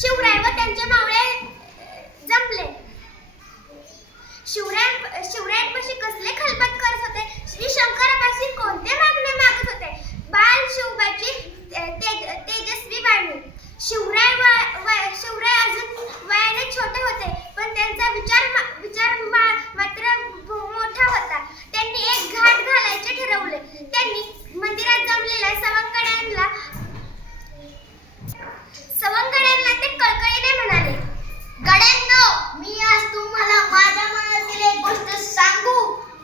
शिवराय व त्यांचे मावळे जमले. शिवरायांपाशी कसले खलबत करत होते? श्री शंकरापाशी कोणते मागणे मागत होते? बाल शिवबाची तेजस्वी बाळी. शिवराय अजून वयाने छोटे होते, पण त्यांचा विचार मात्र मोठा होता. त्यांनी एक घाट घालायचे ठरवले. त्यांनी मंदिरात जमलेल्या सवंगड्यांना ते कळकळीने म्हणाले, गड्यांनो, मी आज तुम्हाला माझ्या मनातील एक गोष्ट सांगू.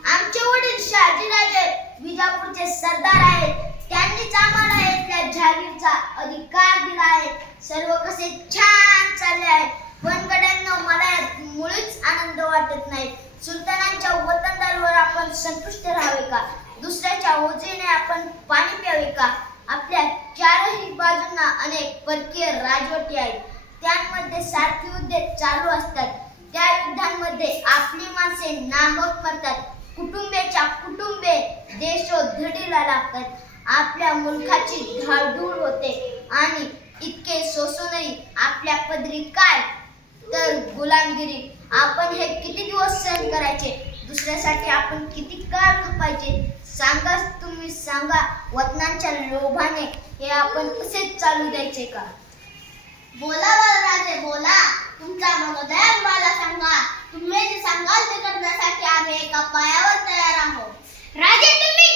आमचे वडील शहाजीराजे विजापूरचे सरदार आहेत. त्यांनीच आम्हाला इथल्या जहागीरचा अधिकार दिला आहे. सर्व कसे छान चालले आहे. पण गड्यांनो, मला यात मुळीच आनंद वाटत नाही. सुलतानांच्या वतनदारीवर आपण संतुष्ट राहावे का? दुसऱ्याच्या ओझीने आपण पाणी प्यावे का? आपल्या चारही बाजूंना अनेक परकीय राजवटी आहेत. त्यांमध्ये सारखी युद्धे चालू असतात. त्या युद्धांमध्ये आपली माणसे नाहक मरतात. कुटुंबे देशोधडीला लागतात. आपल्या मुलखाची धाडधूड होते आणि इतके सोसूनही आपल्या पदरी काय तर गुलामगिरी. आपण हे किती दिवस सहन करायचे? दुसऱ्यासाठी आपण किती काळ खपायचे? तुम्ही सांगा. वतनांच्या लोभाने हे आपण असेच चालू द्यायचे का? बोला राजे, बोला. तुमचा मनोदय मला सांगा. तुम्ही जे सांगाल ते करण्यासाठी आम्ही एका पायावर तयार आहोत. राजे, तुम्ही